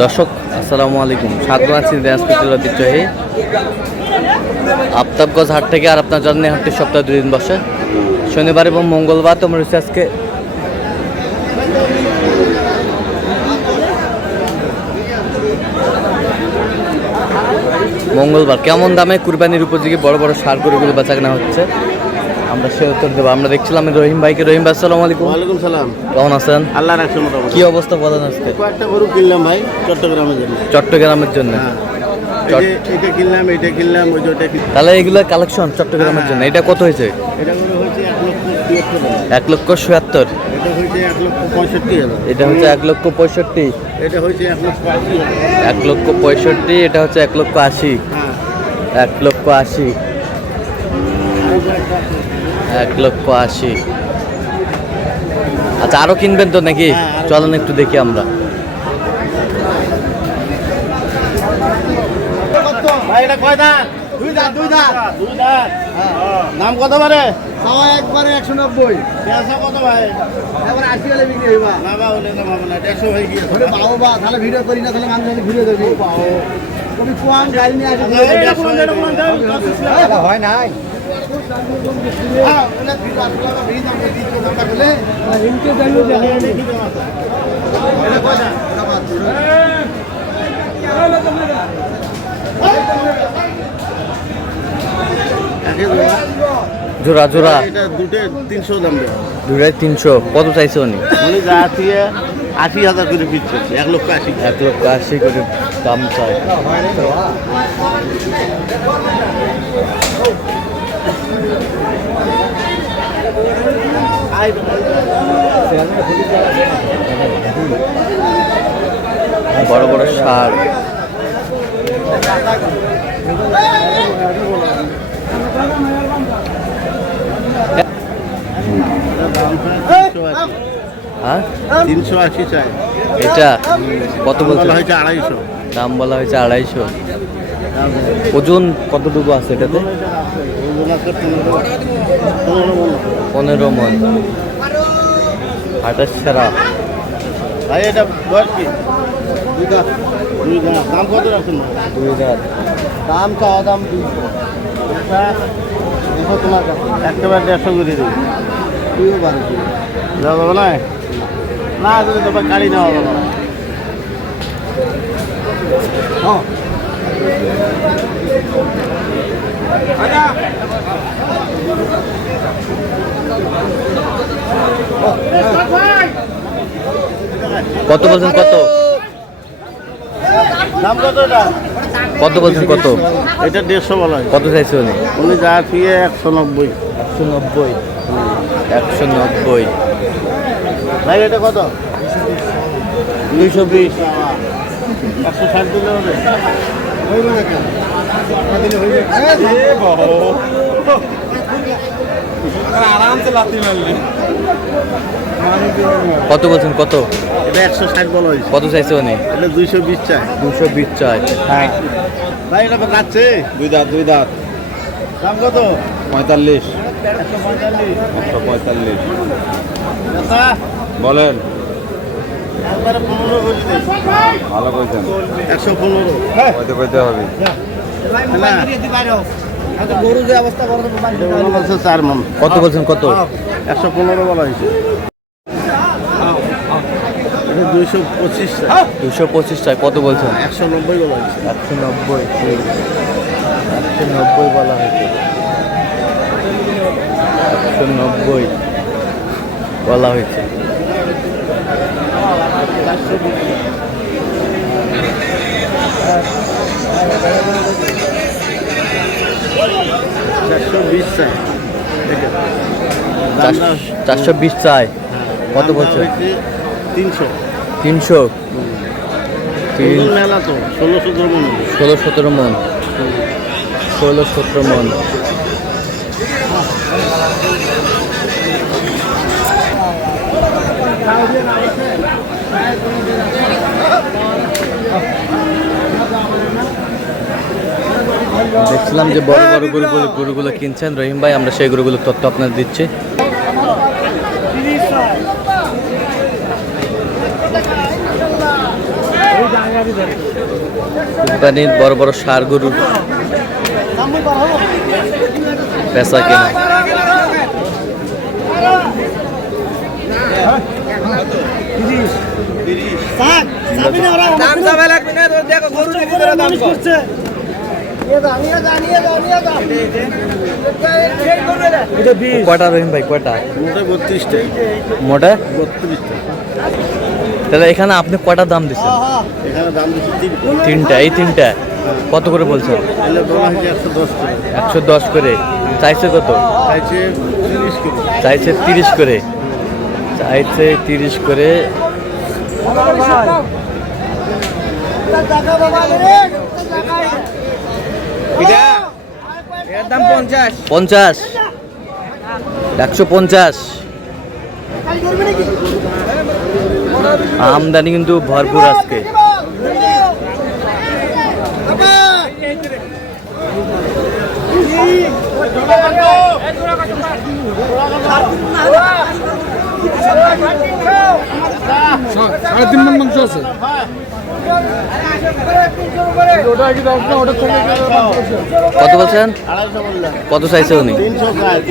দর্শক আসসালামু আলাইকুম, স্বাগত আছি দিনাজপুর ঐতিহ্যবাহী আফতাবগঞ্জ হাট থেকে। আর আপনার জানেন হাটটি সপ্তাহে 2 দিন বসে, শনিবার এবং মঙ্গলবার। তোমরা রয়েছে আজকে মঙ্গলবার। কেমন দামে কুরবানির উপযোগী বড় বড় সার গরুগুলো বেচা কেনা হচ্ছে আমরা সে উত্তর দেবো। আমরা দেখছিলাম রহিম ভাইকে। রহিম ভাই আসসালামু আলাইকুম। ওয়ালাইকুম সালাম। কেমন আছেন? আল্লাহ রাখছে মোটামুটি। কি অবস্থা বলেন আজকে? কয়েকটা গরু কিনলাম ভাই চট্টগ্রামের জন্য। চট্টগ্রামের জন্য এটা কিনলাম, এটা কিনলাম, ওই ওটা কিনলাম। তাহলে এগুলো কালেকশন চট্টগ্রামের জন্য। এটা কত হয়েছে? এটা গরু হচ্ছে 1,77,000। এটা হচ্ছে 1,65,000। এটা হচ্ছে 1,65,000। এটা হচ্ছে 1,80,000। 1,65,000। এটা হচ্ছে 1,80,000। হ্যাঁ 1,80,000। 1,80,000। আচ্ছা, আরো কিনবেন তো নাকি? চলেন একটু দেখি আমরা। ভাই এটা কয় দাঁত? দুই দাঁত। দাম কত পারে? একবারে 190। কত ভাই? এবার 80 হলে বিক্রি হইবা। না বা হলে না বাবা না, 150 হয়ে গিয়েছে। ওরে বাবা, তাহলে ভিডিও করি না, তাহলে আমি ঘুরে দেবো। তুমি কোন গাড়ি নিয়ে আসো? এটা হয় নাই। হ্যাঁ, ওলা ভিডিও আসলে ভিডিও দাম দিতে কথা বলে। ইনকে জানিয়ে যে এটা কয় দাঁত? জোড়া জোড়া এটা দুটো 300 দাম দেওয়া। দুটাই 300। কত চাইছে উনি? উনি যা দিয়ে 80,000 করে পিস করছে। 1,80,000। 1,80,000 করে দাম চাই। বড় বড় সার। হ্যাঁ 380 চাই। এটা কত বলছে? হয়েছে 250। দাম বলা হয়েছে 250। ওজন কতটুকু আছে এটাতে? 15 মণ। হাটের সেরা। ভাই এটা বয়স কি? দুই দাঁত। দাম কত রাখছেন? 2 দাঁত। দাম চাওয়া দাম 200। এটা তোমার কাছে একেবারে 150 করে দিই। তুইও বাড়ি যাওয়া যাবে না? না যদি তোমার গাড়ি নেওয়া যাবে না। কত বলছেন? কত দাম কত এটা? কত বলছেন? কত? এটা 150 বলা হয়। কত চাইছে উনি? উনি যা ফিয়ে 190। 190। 190। ভাই এটা কত? 220। 160 দিলে হবে? হইবে না কেন? দিলে হইবে। আরামসে লাথি মারলি। কত বলছেন? কত? এটা 160 বলা হয়েছে। কত চাইছে উনি? এটা 220 চাই। 220 চাই। হ্যাঁ ভাই এটা যাচ্ছে। দুই দাঁত। দাম কত? 45। 145। 145। আচ্ছা বলেন। একবারে 15 করে দিন। ভালো কইছেন। 115। কইতে হবে। গরু যে অবস্থা বলছে 4 মণ। কত বলছেন? কত? 115 বলা হয়েছে। 225 চাই। 225 চাই। কত বলছেন? 190 বলা হয়েছে। 190। 190 বলা হয়েছে। 190 বলা হয়েছে। 420 চাই। 420 চাই। কত বলছেন? 300। 300। মেলা তো 16-17 মণ। 16-17 মণ। 16-17 মণ। দেখছিলাম যে বড় বড় গরুগুলো কিনছেন রহিম ভাই, আমরা সেই গরুগুলোর তথ্য আপনাদের দিচ্ছি। কুরবানির বড় বড় ষাঁড় গরুর বেচা কেনা। কয়টা রহিম ভাই, কয়টা? মোটা 32টা। তাহলে এখানে আপনি কয়টা দাম দিচ্ছেন? এখানে দাম দিচ্ছি 3টা। এই 3টা কত করে বলছেন? 110 করে। চাইছে কত? চাইছে 30 করে। চাইছে 30 করে। চাইছে 30 করে। দাম 50। 50। 150। আমদানি কিন্তু ভরপুর আজকে। কত বলছেন? কত চাইছে উনি?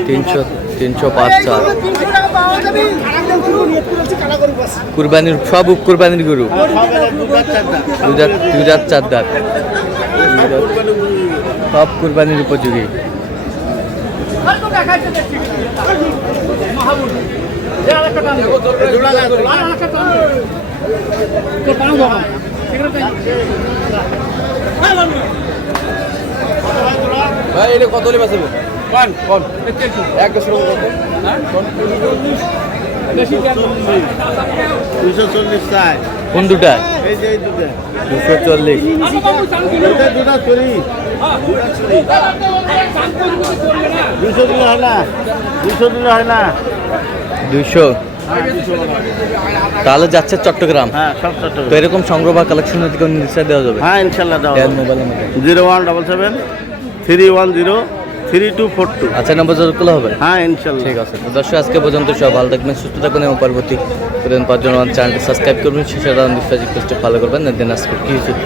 305 চাল। কুরবানির সব কুরবানির গরু। 2004 দাঁত। সব কুরবানির উপযোগী। ভাই এটা কত হলে বেচবো? কোন কোন এক দেড়শো $240 চাই। কোন দুটা? এই যে এই দুটো। 240। দুটা চুরি। 200 দিলে হয় না। 200 দিলে হয় না। 200। তাহলে যাচ্ছে চট্টগ্রাম। হ্যাঁ সব ছোট। তো এরকম সংগ্রহ বা কালেকশনের দিকে নিশ্চয় দেওয়া যাবে। হ্যাঁ ইনশাল্লাহ দাও। মোবাইলের মধ্যে 0177 310 3242। আচ্ছা, নম্বর যোগাযোগ করলে হবে। হ্যাঁ ইনশাল্লাহ। ঠিক আছে। তো দর্শক আজকে পর্যন্ত সব ভালো থাকবেন, সুস্থ থাকুন এবং পরবর্তী প্রতিদিন পাওয়ার জন্য আমার চ্যানেলটি সাবস্ক্রাইব করবেন, শেষে রিকোয়েস্টে ফলো করবেন। দিন আজকে কি চিত্র।